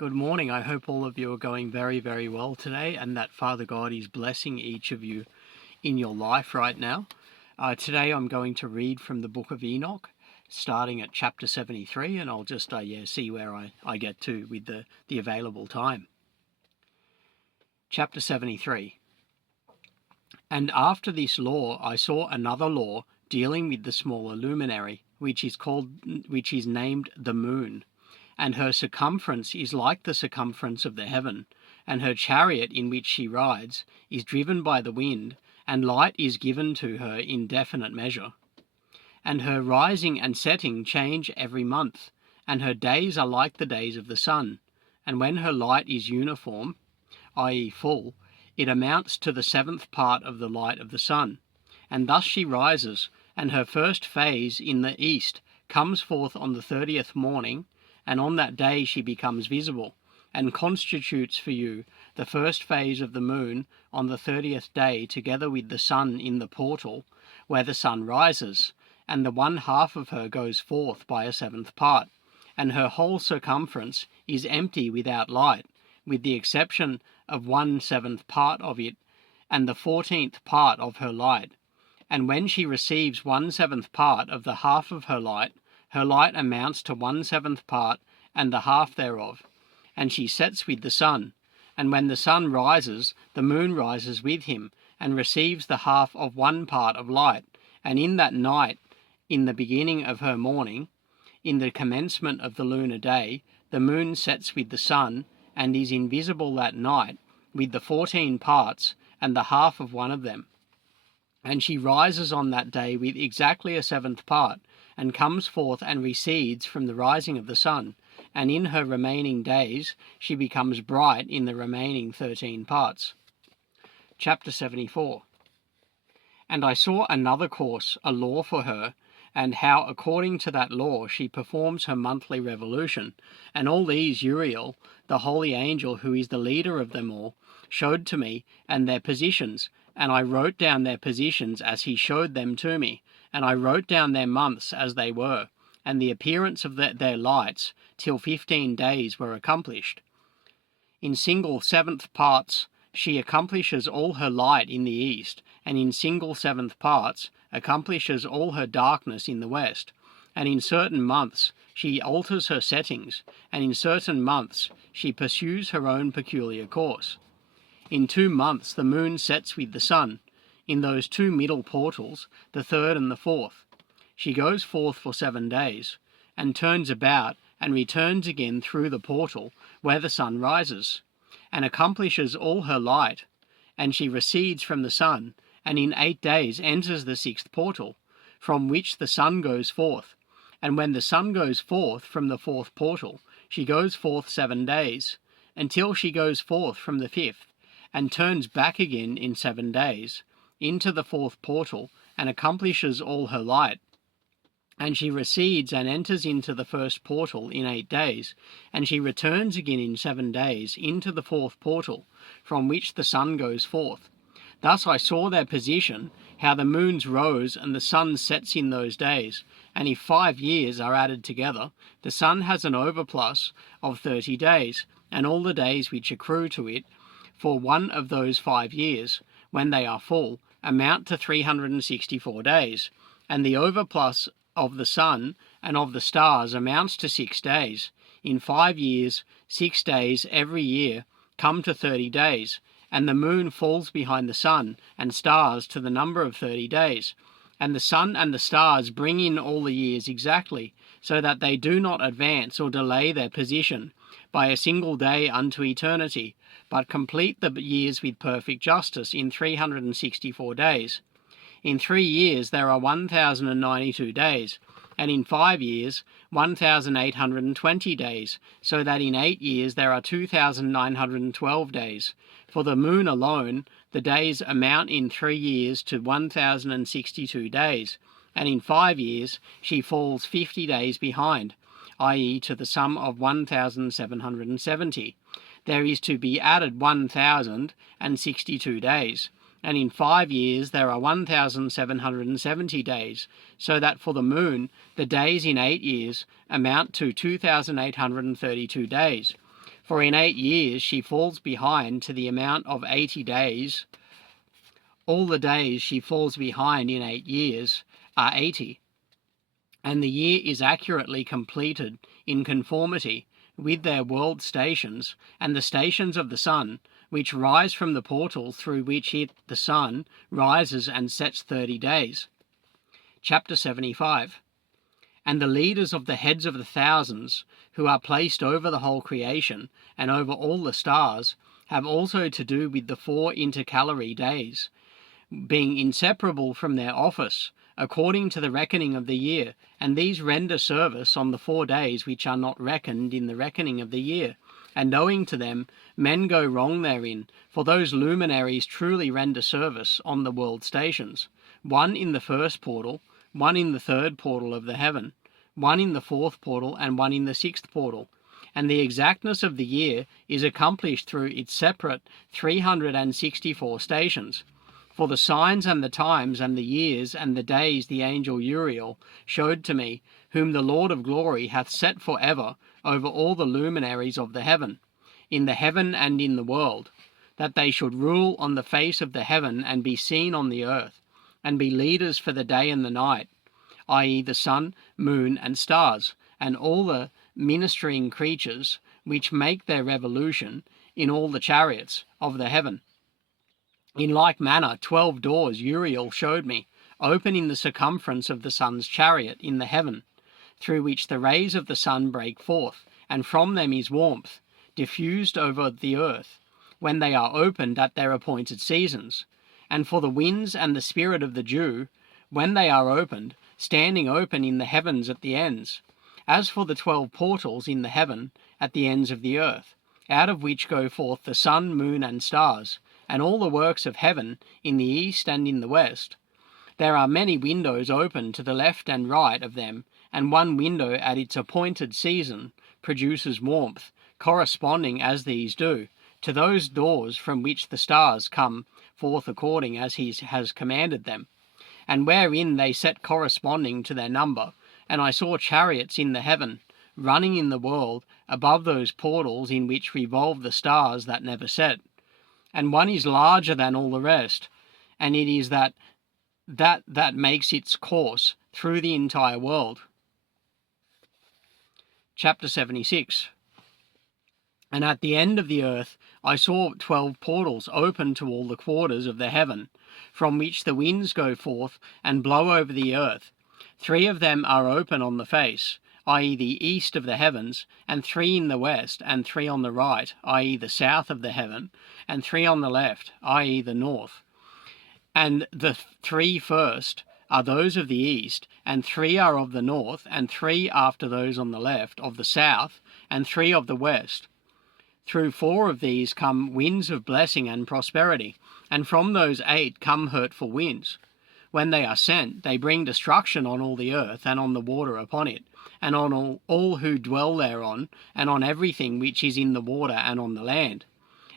Good morning. I hope all of you are going very, very well today and that Father God is blessing each of you in your life right now. Today I'm going to read from the book of Enoch, starting at chapter 73, and I'll just see where I get to with the available time. Chapter 73. And after this law I saw another law dealing with the smaller luminary, which is named the moon. And her circumference is like the circumference of the heaven, and her chariot in which she rides is driven by the wind, and light is given to her in definite measure. And her rising and setting change every month, and her days are like the days of the sun. And when her light is uniform, i.e. full, it amounts to the 7th part of the light of the sun. And thus she rises, and her first phase in the east comes forth on the 30th morning, and on that day she becomes visible, and constitutes for you the first phase of the moon on the 30th day, together with the sun in the portal, where the sun rises, and the 1/2 of her goes forth by a 7th part, and her whole circumference is empty without light, with the exception of 1/7 part of it, and the 14th part of her light. And when she receives 1/7 part of the half of her light amounts to 1/7 part and the half thereof, and she sets with the sun. And when the sun rises, the moon rises with him, and receives the half of 1 part of light. And in that night, in the beginning of her morning, in the commencement of the lunar day, the moon sets with the sun, and is invisible that night, with the 14 parts and the half of one of them. And she rises on that day with exactly a 7th part, and comes forth and recedes from the rising of the sun, and in her remaining days she becomes bright in the remaining 13 parts. Chapter 74. And I saw another course, a law for her, and how according to that law she performs her monthly revolution. And all these Uriel, the holy angel who is the leader of them all, showed to me, and their positions, and I wrote down their positions as he showed them to me, and I wrote down their months as they were, and the appearance of their lights, till 15 days were accomplished. In single 7th parts she accomplishes all her light in the east, and in single 7th parts accomplishes all her darkness in the west. And in certain months she alters her settings, and in certain months she pursues her own peculiar course. In 2 months the moon sets with the sun, in those 2 middle portals, the 3rd and the 4th. She goes forth for 7 days, and turns about, and returns again through the portal where the sun rises, and accomplishes all her light. And she recedes from the sun, and in 8 days enters the 6th portal, from which the sun goes forth. And when the sun goes forth from the 4th portal, she goes forth 7 days, until she goes forth from the 5th, and turns back again in 7 days, into the 4th portal, and accomplishes all her light. And she recedes and enters into the 1st portal in 8 days, and she returns again in 7 days into the 4th portal, from which the sun goes forth. Thus I saw their position, how the moons rose and the sun sets in those days, and if 5 years are added together, the sun has an overplus of 30 days, and all the days which accrue to it for one of those 5 years, when they are full, amount to 364 days, and the overplus of the sun and of the stars amounts to 6 days. In 5 years, 6 days every year come to 30 days, and the moon falls behind the sun and stars to the number of 30 days. And the sun and the stars bring in all the years exactly, so that they do not advance or delay their position by a single day unto eternity, but complete the years with perfect justice in 364 days. In 3 years there are 1,092 days, and in 5 years 1,820 days, so that in 8 years there are 2,912 days. For the moon alone, the days amount in 3 years to 1,062 days, and in 5 years she falls 50 days behind, i.e. to the sum of 1,770. There is to be added 1,062 days, and in 5 years there are 1,770 days, so that for the moon the days in 8 years amount to 2,832 days. For in 8 years she falls behind to the amount of 80 days. All the days she falls behind in 8 years are 80. And the year is accurately completed in conformity with their world stations and the stations of the sun, which rise from the portal through which the sun, rises and sets 30 days. Chapter 75. And the leaders of the heads of the thousands, who are placed over the whole creation and over all the stars, have also to do with the 4 intercalary days, being inseparable from their office, according to the reckoning of the year, and these render service on the 4 days which are not reckoned in the reckoning of the year. And owing to them, men go wrong therein, for those luminaries truly render service on the world stations, one in the first portal, one in the third portal of the heaven, one in the fourth portal, and one in the sixth portal. And the exactness of the year is accomplished through its separate 364 stations. For the signs and the times and the years and the days the angel Uriel showed to me, whom the Lord of glory hath set for ever over all the luminaries of the heaven, in the heaven and in the world, that they should rule on the face of the heaven and be seen on the earth, and be leaders for the day and the night, i.e. the sun, moon, and stars, and all the ministering creatures which make their revolution in all the chariots of the heaven. In like manner 12 doors Uriel showed me, open in the circumference of the sun's chariot in the heaven, through which the rays of the sun break forth, and from them is warmth, diffused over the earth, when they are opened at their appointed seasons. And for the winds and the spirit of the dew, when they are opened, standing open in the heavens at the ends. As for the 12 portals in the heaven at the ends of the earth, out of which go forth the sun, moon, and stars, and all the works of heaven in the east and in the west. There are many windows open to the left and right of them, and one window at its appointed season produces warmth, corresponding as these do, to those doors from which the stars come forth according as he has commanded them, and wherein they set corresponding to their number. And I saw chariots in the heaven, running in the world, above those portals in which revolve the stars that never set. And one is larger than all the rest, and it is that makes its course through the entire world. Chapter 76. And at the end of the earth I saw 12 portals open to all the quarters of the heaven, from which the winds go forth and blow over the earth. 3 of them are open on the face, i.e. the east of the heavens, and 3 in the west, and 3 on the right, i.e. the south of the heaven, and 3 on the left, i.e. the north. And the 3 first are those of the east, and 3 are of the north, and 3 after those on the left of the south, and 3 of the west. Through 4 of these come winds of blessing and prosperity, and from those 8 come hurtful winds. When they are sent, they bring destruction on all the earth, and on the water upon it, and on all who dwell thereon, and on everything which is in the water and on the land.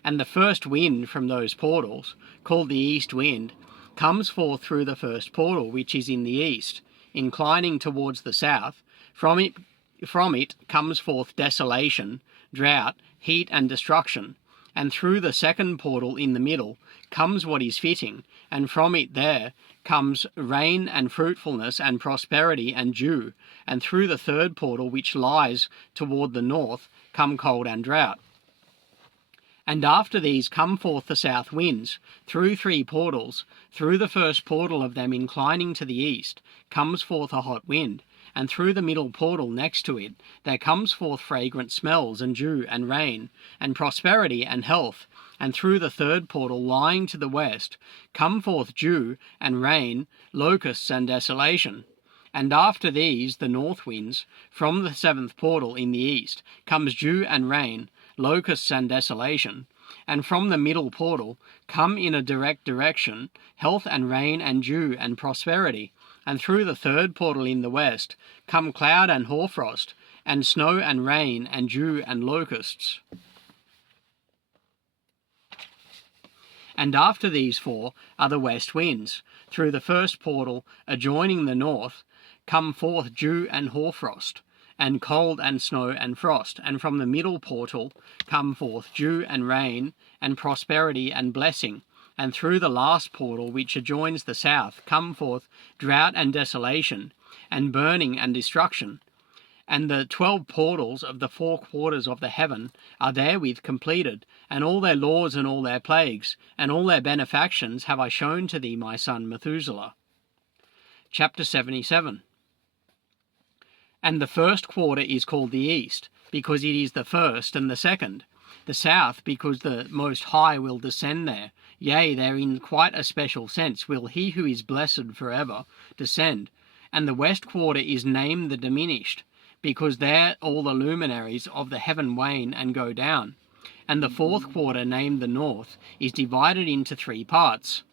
And the first wind from those portals, called the east wind, comes forth through the first portal which is in the east, inclining towards the south. From it comes forth desolation, drought, heat, and destruction. And through the second portal in the middle comes what is fitting, and from it there comes rain and fruitfulness and prosperity and dew, and through the third portal which lies toward the north come cold and drought. And after these come forth the south winds, through 3 portals. Through the first portal of them inclining to the east comes forth a hot wind, and through the middle portal next to it there comes forth fragrant smells, and dew, and rain, and prosperity, and health. And through the third portal lying to the west come forth dew, and rain, locusts, and desolation. And after these the north winds, from the 7th portal in the east, comes dew and rain, locusts and desolation. And from the middle portal come in a direct direction health and rain and dew and prosperity. And through the third portal in the west come cloud and hoarfrost, and snow and rain and dew and locusts. And after these 4 are the west winds. Through the first portal adjoining the north come forth dew and hoarfrost. and cold and snow and frost. And from the middle portal come forth dew and rain, and prosperity and blessing. And through the last portal, which adjoins the south, come forth drought and desolation, and burning and destruction. And the 12 portals of the 4 quarters of the heaven are therewith completed, and all their laws and all their plagues, and all their benefactions have I shown to thee, my son Methuselah. Chapter 77. And the first quarter is called the east, because it is the first and the second. The south, because the Most High will descend there. Yea, there in quite a special sense will he who is blessed forever descend. And the west quarter is named the diminished, because there all the luminaries of the heaven wane and go down. And the fourth quarter, named the north, is divided into 3 parts.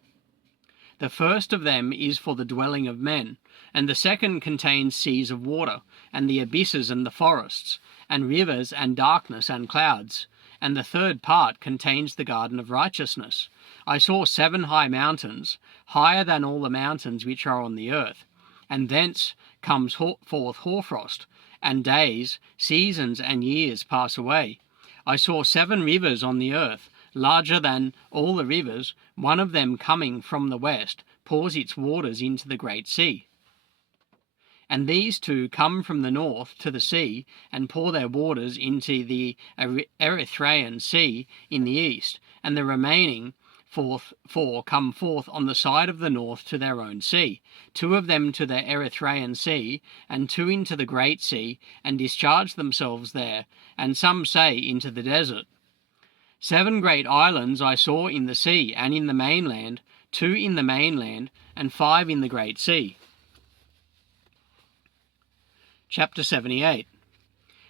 The first of them is for the dwelling of men, and the second contains seas of water, and the abysses and the forests, and rivers and darkness and clouds. And the third part contains the garden of righteousness. I saw 7 high mountains, higher than all the mountains which are on the earth, and thence comes forth hoarfrost, and days, seasons, and years pass away. I saw 7 rivers on the earth, larger than all the rivers. One of them coming from the west pours its waters into the great sea. And these 2 come from the north to the sea, and pour their waters into the Erythraean Sea in the east, and the remaining 4 come forth on the side of the north to their own sea, 2 of them to the Erythraean Sea, and 2 into the great sea, and discharge themselves there, and some say into the desert. 7 great islands I saw in the sea and in the mainland, 2 in the mainland, and 5 in the great sea. Chapter 78.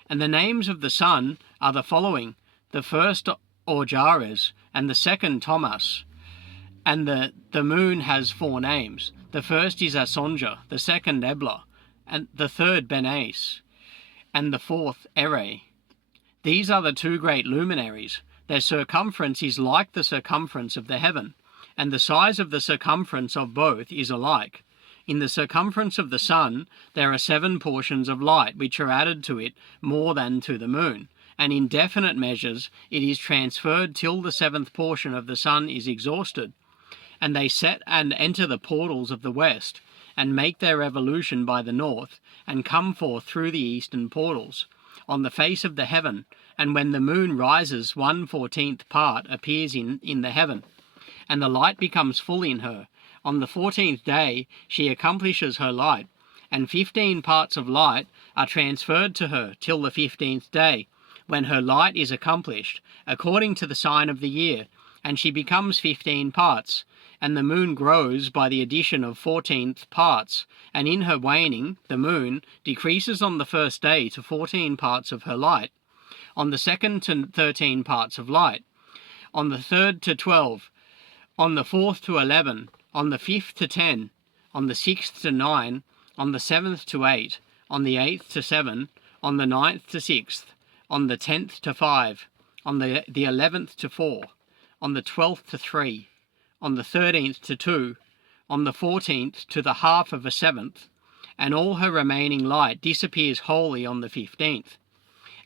And the names of the sun are the following: the first Orjares, and the second Thomas. And the moon has 4 names. The first is Asonja, the second Ebla, and the third Benace, and the fourth Ere. These are the 2 great luminaries. Their circumference is like the circumference of the heaven, and the size of the circumference of both is alike. In the circumference of the sun there are 7 portions of light, which are added to it more than to the moon, and in definite measures it is transferred till the 7th portion of the sun is exhausted. And they set and enter the portals of the west, and make their revolution by the north, and come forth through the eastern portals, on the face of the heaven. And when the moon rises, 1/14th part appears in the heaven, and the light becomes full in her. On the 14th day she accomplishes her light, and 15 parts of light are transferred to her till the 15th day, when her light is accomplished, according to the sign of the year, and she becomes 15 parts. And the moon grows by the addition of 14th parts, and in her waning the moon decreases on the first day to 14 parts of her light, on the second to 13 parts of light, on the third to 12, on the fourth to 11, on the 5th to 10, on the 6th to 9, on the 7th to 8, on the 8th to 7, on the 9th to 6th, on the 10th to 5, on the 11th to 4, on the 12th to 3, on the 13th to 2, on the 14th to the half of a 7th, and all her remaining light disappears wholly on the 15th.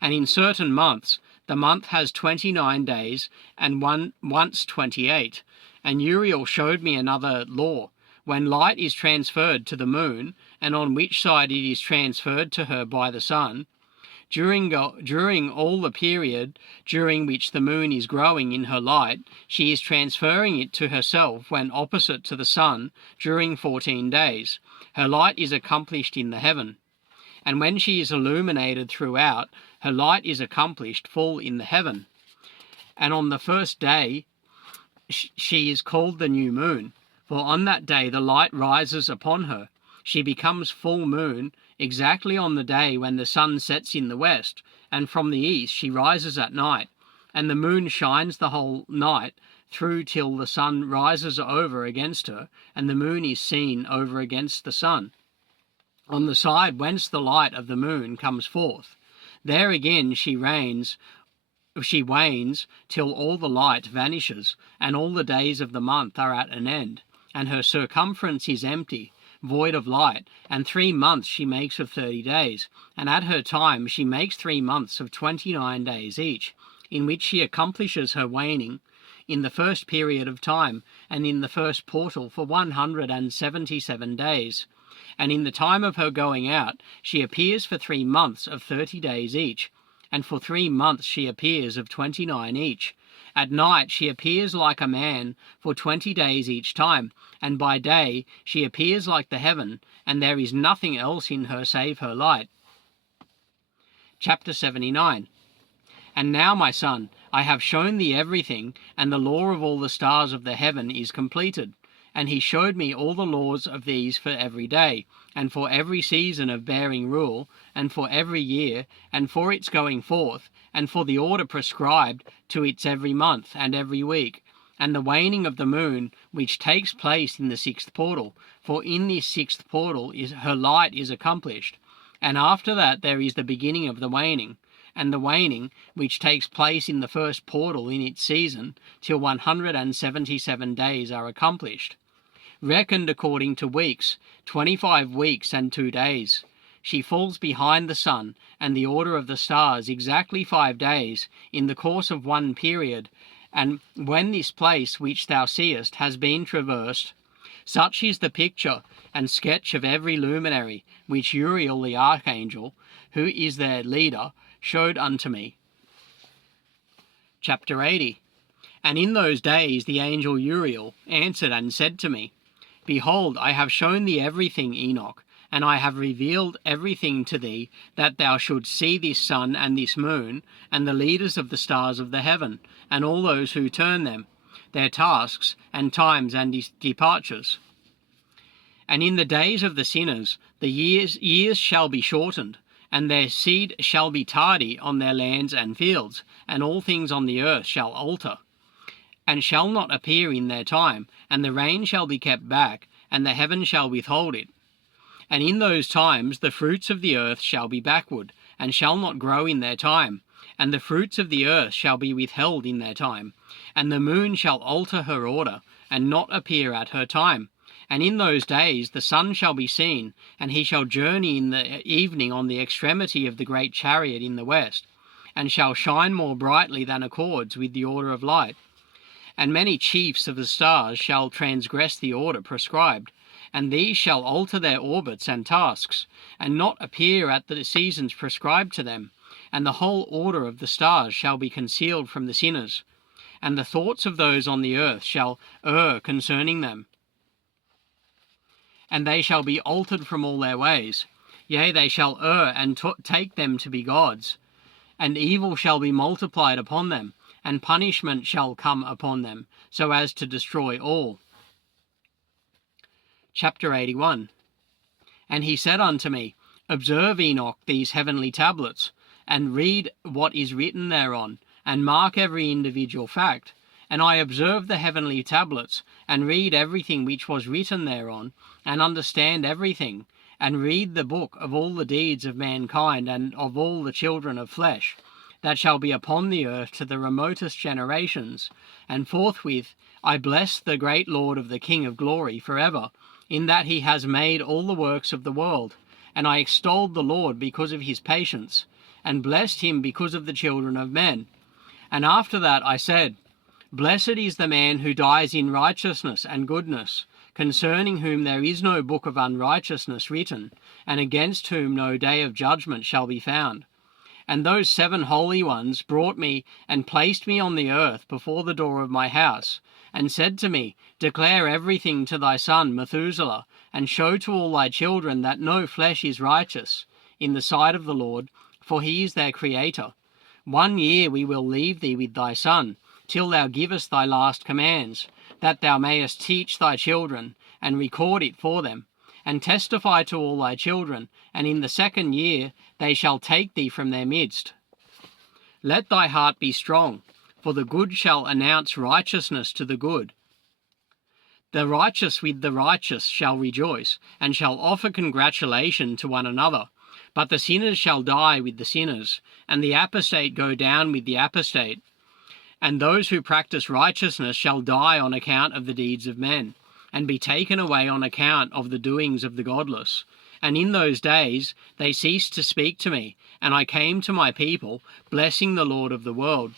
And in certain months, the month has 29 days, and once 28. And Uriel showed me another law, when light is transferred to the moon, and on which side it is transferred to her by the sun, during all the period during which the moon is growing in her light, she is transferring it to herself when opposite to the sun during 14 days. Her light is accomplished in the heaven. And when she is illuminated throughout, her light is accomplished full in the heaven. And on the first day she is called the new moon, for on that day the light rises upon her. She becomes full moon exactly on the day when the sun sets in the west, and from the east she rises at night, and the moon shines the whole night through till the sun rises over against her, and the moon is seen over against the sun, on the side whence the light of the moon comes forth. There again she wanes till all the light vanishes, and all the days of the month are at an end, and her circumference is empty, void of light, and 3 months she makes of 30 days. And at her time she makes 3 months of 29 days each, in which she accomplishes her waning in the first period of time, and in the first portal for 177 days. And in the time of her going out she appears for 3 months of 30 days each, and for 3 months she appears of 29 each. At night she appears like a man for 20 days each time, and by day she appears like the heaven, and there is nothing else in her save her light. Chapter 79. And now, my son, I have shown thee everything, and the law of all the stars of the heaven is completed. And he showed me all the laws of these for every day, and for every season of bearing rule, and for every year, and for its going forth, and for the order prescribed to its every month and every week, and the waning of the moon, which takes place in the 6th portal, for in this 6th portal her light is accomplished. And after that there is the beginning of the waning, and the waning, which takes place in the 1st portal in its season, till 177 days are accomplished. Reckoned according to weeks, 25 weeks and 2 days. She falls behind the sun and the order of the stars exactly 5 days in the course of one period, and when this place which thou seest has been traversed, such is the picture and sketch of every luminary which Uriel the archangel, who is their leader, showed unto me. Chapter 80. And in those days the angel Uriel answered and said to me, Behold, I have shown thee everything, Enoch, and I have revealed everything to thee, that thou shouldst see this sun and this moon, and the leaders of the stars of the heaven, and all those who turn them, their tasks, and times and departures. And in the days of the sinners the years shall be shortened, and their seed shall be tardy on their lands and fields, and all things on the earth shall alter, and shall not appear in their time, and the rain shall be kept back, and the heaven shall withhold it. And in those times the fruits of the earth shall be backward, and shall not grow in their time, and the fruits of the earth shall be withheld in their time, and the moon shall alter her order, and not appear at her time. And in those days the sun shall be seen, and he shall journey in the evening on the extremity of the great chariot in the west, and shall shine more brightly than accords with the order of light. And many chiefs of the stars shall transgress the order prescribed, and these shall alter their orbits and tasks, and not appear at the seasons prescribed to them, and the whole order of the stars shall be concealed from the sinners, and the thoughts of those on the earth shall err concerning them. And they shall be altered from all their ways, yea, they shall err and take them to be gods, and evil shall be multiplied upon them, and punishment shall come upon them, so as to destroy all. Chapter 81. And he said unto me, Observe, Enoch, these heavenly tablets, and read what is written thereon, and mark every individual fact. And I observed the heavenly tablets, and read everything which was written thereon, and understand everything, and read the book of all the deeds of mankind, and of all the children of flesh, that shall be upon the earth to the remotest generations. And forthwith I blessed the great Lord of the King of glory forever, in that he has made all the works of the world. And I extolled the Lord because of his patience, and blessed him because of the children of men. And after that I said, Blessed is the man who dies in righteousness and goodness, concerning whom there is no book of unrighteousness written, and against whom no day of judgment shall be found. And those 7 holy ones brought me and placed me on the earth before the door of my house, and said to me, Declare everything to thy son Methuselah, and show to all thy children that no flesh is righteous in the sight of the Lord, for he is their creator. 1 year we will leave thee with thy son, till thou givest thy last commands, that thou mayest teach thy children, and record it for them, and testify to all thy children, and in the 2nd year they shall take thee from their midst. Let thy heart be strong, for the good shall announce righteousness to the good. The righteous with the righteous shall rejoice, and shall offer congratulation to one another. But the sinners shall die with the sinners, and the apostate go down with the apostate. And those who practice righteousness shall die on account of the deeds of men. and be taken away on account of the doings of the godless. And in those days they ceased to speak to me, and I came to my people, blessing the Lord of the world.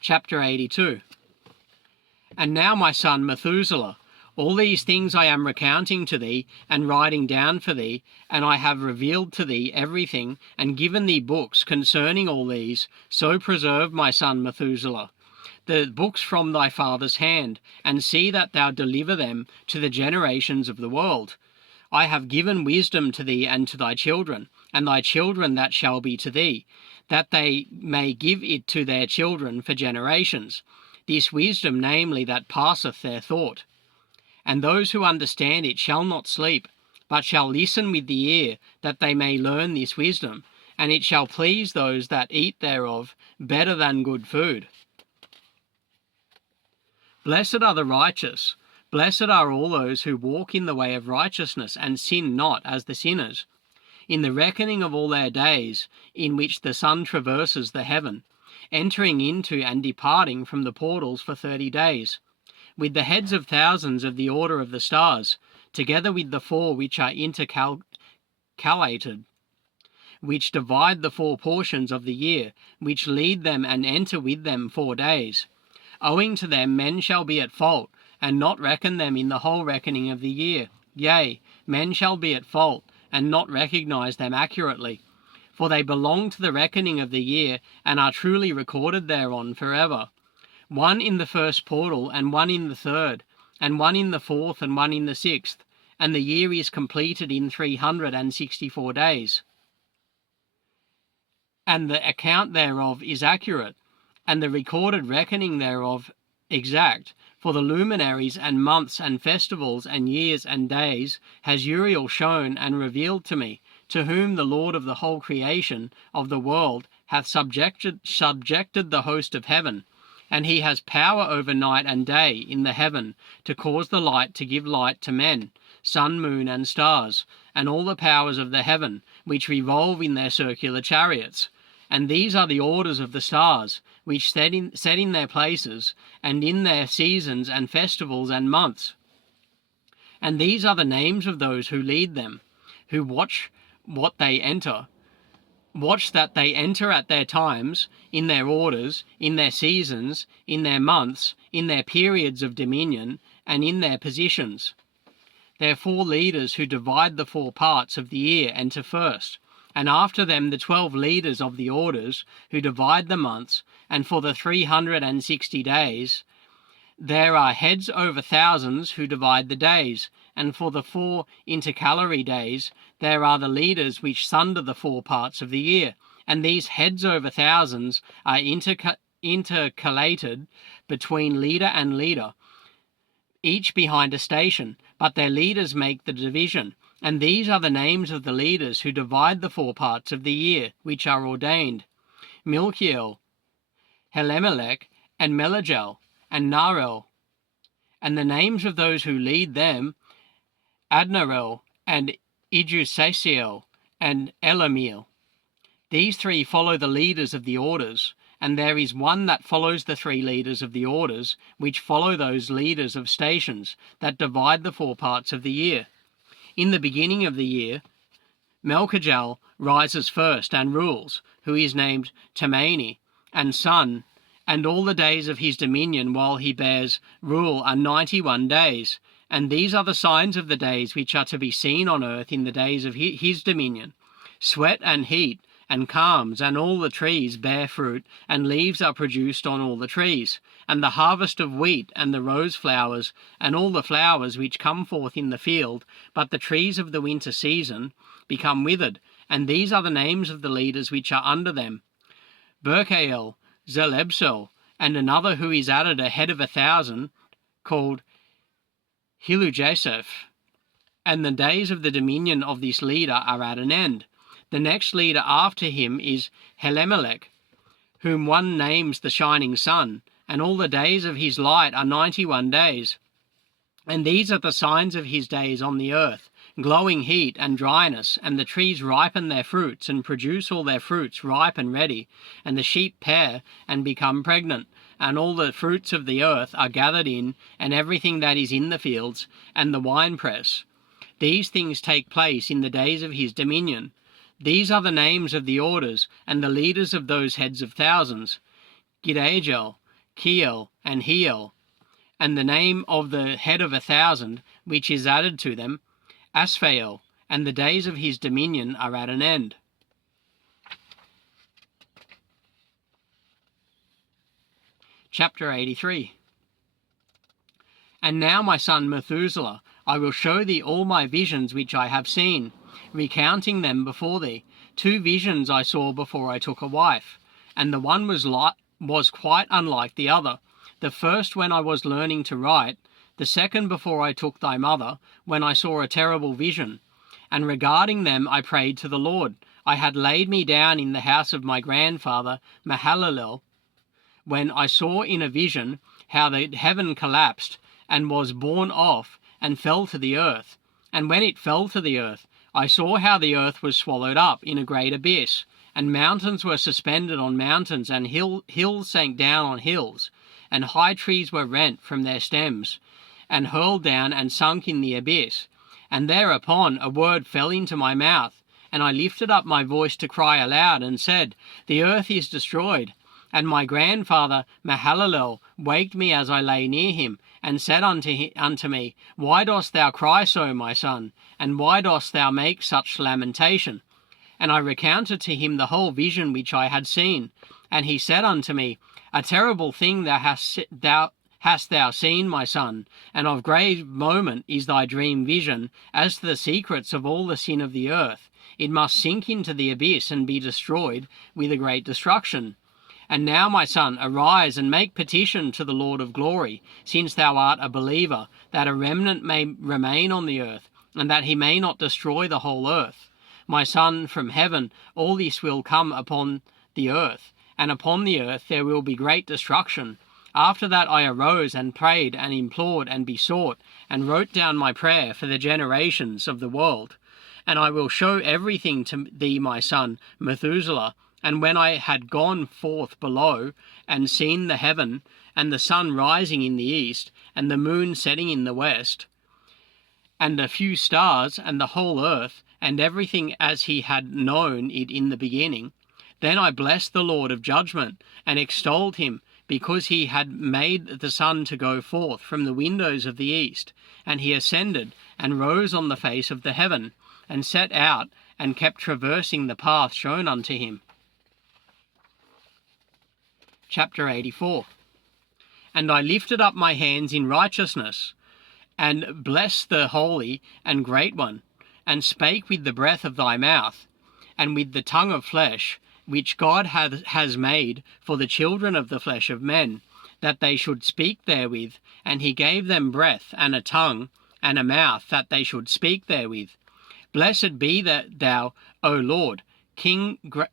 Chapter 82. And now, my son Methuselah, all these things I am recounting to thee, and writing down for thee, and I have revealed to thee everything, and given thee books concerning all these. So preserve, my son Methuselah, the books from thy father's hand, and see that thou deliver them to the generations of the world. I have given wisdom to thee and to thy children, and thy children that shall be to thee, that they may give it to their children for generations. This wisdom, namely, that passeth their thought. And those who understand it shall not sleep, but shall listen with the ear, that they may learn this wisdom, and it shall please those that eat thereof better than good food. Blessed are the righteous. Blessed are all those who walk in the way of righteousness, and sin not as the sinners. In the reckoning of all their days, in which the sun traverses the heaven, entering into and departing from the portals for 30 days, with the heads of thousands of the order of the stars, together with the 4 which are intercalated, which divide the 4 portions of the year, which lead them and enter with them 4 days. Owing to them men shall be at fault, and not reckon them in the whole reckoning of the year. Yea, men shall be at fault, and not recognize them accurately. For they belong to the reckoning of the year, and are truly recorded thereon forever. 1 in the 1st portal, and 1 in the 3rd, and 1 in the 4th, and 1 in the 6th, and the year is completed in 364 days. And the account thereof is accurate, and the recorded reckoning thereof exact. For the luminaries and months and festivals and years and days has Uriel shown and revealed to me, to whom the Lord of the whole creation of the world hath subjected the host of heaven. And he has power over night and day in the heaven, to cause the light to give light to men, sun, moon, and stars, and all the powers of the heaven, which revolve in their circular chariots. And these are the orders of the stars, which set in their places, and in their seasons and festivals and months. And these are the names of those who lead them, who watch that they enter at their times, in their orders, in their seasons, in their months, in their periods of dominion, and in their positions. Their 4 leaders who divide the 4 parts of the year enter first, and after them the 12 leaders of the orders who divide the months, and for the 360 days there are heads over thousands who divide the days, and for the 4 intercalary days there are the leaders which sunder the 4 parts of the year, and these heads over thousands are intercalated between leader and leader, each behind a station, but their leaders make the division. And these are the names of the leaders who divide the 4 parts of the year, which are ordained: Milchiel, Helemelech, and Melagel, and Narel. And the names of those who lead them: Adnarel, and Ijusasiel, and Elamiel. These 3 follow the leaders of the orders, and there is one that follows the 3 leaders of the orders, which follow those leaders of stations that divide the 4 parts of the year. In the beginning of the year, Melchijel rises first and rules, who is named Temani, and sun, and all the days of his dominion while he bears rule are 91 days. And these are the signs of the days which are to be seen on earth in the days of his dominion: sweat and heat, and calms, and all the trees bear fruit, and leaves are produced on all the trees, and the harvest of wheat, and the rose flowers, and all the flowers which come forth in the field, but the trees of the winter season become withered. And these are the names of the leaders which are under them: Berkael, Zelebsel, and another who is added ahead of 1,000, called Hilujaseph. And the days of the dominion of this leader are at an end. The next leader after him is Helemelech, whom one names the shining sun, and all the days of his light are 91 days. And these are the signs of his days on the earth: glowing heat and dryness, and the trees ripen their fruits, and produce all their fruits ripe and ready, and the sheep pair and become pregnant, and all the fruits of the earth are gathered in, and everything that is in the fields, and the winepress. These things take place in the days of his dominion. These are the names of the orders and the leaders of those heads of thousands: Gidagel, Kiel, and Heel. And the name of the head of 1,000, which is added to them, Asphael. And the days of his dominion are at an end. Chapter 83. And now, my son Methuselah, I will show thee all my visions which I have seen, recounting them before thee. 2 visions I saw before I took a wife, and the one was quite unlike the other. The first when I was learning to write, the second before I took thy mother, when I saw a terrible vision. And regarding them I prayed to the Lord. I had laid me down in the house of my grandfather Mahalalel, when I saw in a vision how the heaven collapsed, and was borne off, and fell to the earth. And when it fell to the earth, I saw how the earth was swallowed up in a great abyss, and mountains were suspended on mountains, and hills sank down on hills, and high trees were rent from their stems, and hurled down and sunk in the abyss. And thereupon a word fell into my mouth, and I lifted up my voice to cry aloud, and said, The earth is destroyed. And my grandfather Mahalalel waked me as I lay near him, and said unto me, Why dost thou cry so, my son? And why dost thou make such lamentation? And I recounted to him the whole vision which I had seen. And he said unto me, A terrible thing hast thou seen, my son, and of grave moment is thy dream vision. As to the secrets of all the sin of the earth, it must sink into the abyss and be destroyed with a great destruction. And now, my son, arise and make petition to the Lord of glory, since thou art a believer, that a remnant may remain on the earth, and that he may not destroy the whole earth. My son, from heaven all this will come upon the earth, and upon the earth there will be great destruction. After that I arose and prayed and implored and besought, and wrote down my prayer for the generations of the world. And I will show everything to thee, my son Methuselah. And when I had gone forth below, and seen the heaven, and the sun rising in the east, and the moon setting in the west, and a few stars, and the whole earth, and everything as he had known it in the beginning, then I blessed the Lord of judgment, and extolled him, because he had made the sun to go forth from the windows of the east. And he ascended, and rose on the face of the heaven, and set out, and kept traversing the path shown unto him. Chapter 84. And I lifted up my hands in righteousness, and blessed the Holy and Great One, and spake with the breath of thy mouth, and with the tongue of flesh, which God has made for the children of the flesh of men, that they should speak therewith. And he gave them breath, and a tongue, and a mouth, that they should speak therewith. Blessed be thou, O Lord, King, great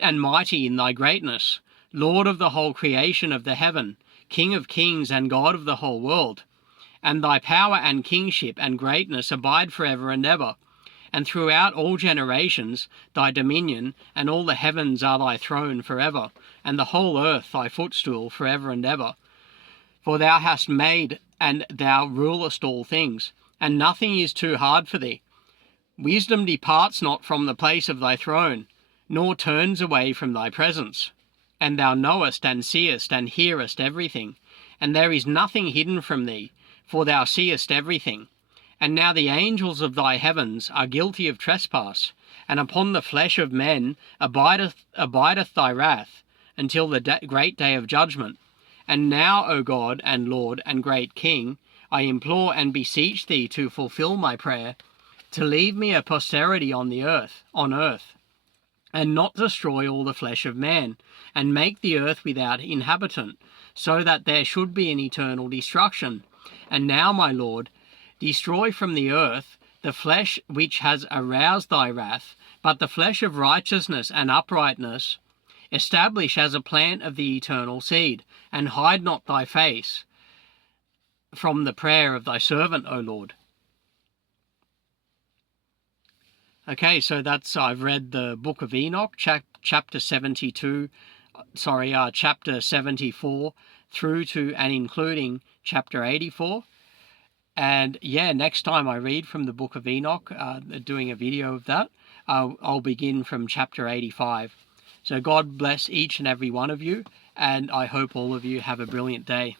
and mighty in thy greatness, Lord of the whole creation of the heaven, King of kings and God of the whole world. And thy power and kingship and greatness abide forever and ever. And throughout all generations thy dominion, and all the heavens are thy throne forever, and the whole earth thy footstool forever and ever. For thou hast made, and thou rulest all things, and nothing is too hard for thee. Wisdom departs not from the place of thy throne, nor turns away from thy presence. And thou knowest and seest and hearest everything, and there is nothing hidden from thee, for thou seest everything. And now the angels of thy heavens are guilty of trespass, and upon the flesh of men abideth thy wrath, until the great day of judgment. And now, O God and Lord and great King, I implore and beseech thee to fulfill my prayer, to leave me a posterity on earth, and not destroy all the flesh of man, and make the earth without inhabitant, so that there should be an eternal destruction. And now, my Lord, destroy from the earth the flesh which has aroused thy wrath, but the flesh of righteousness and uprightness establish as a plant of the eternal seed, and hide not thy face from the prayer of thy servant, O Lord. Okay, so I've read the book of Enoch, chapter 72. chapter 74 through to and including chapter 84. And yeah, next time I read from the book of Enoch, doing a video of that, I'll begin from chapter 85. So God bless each and every one of you, and I hope all of you have a brilliant day.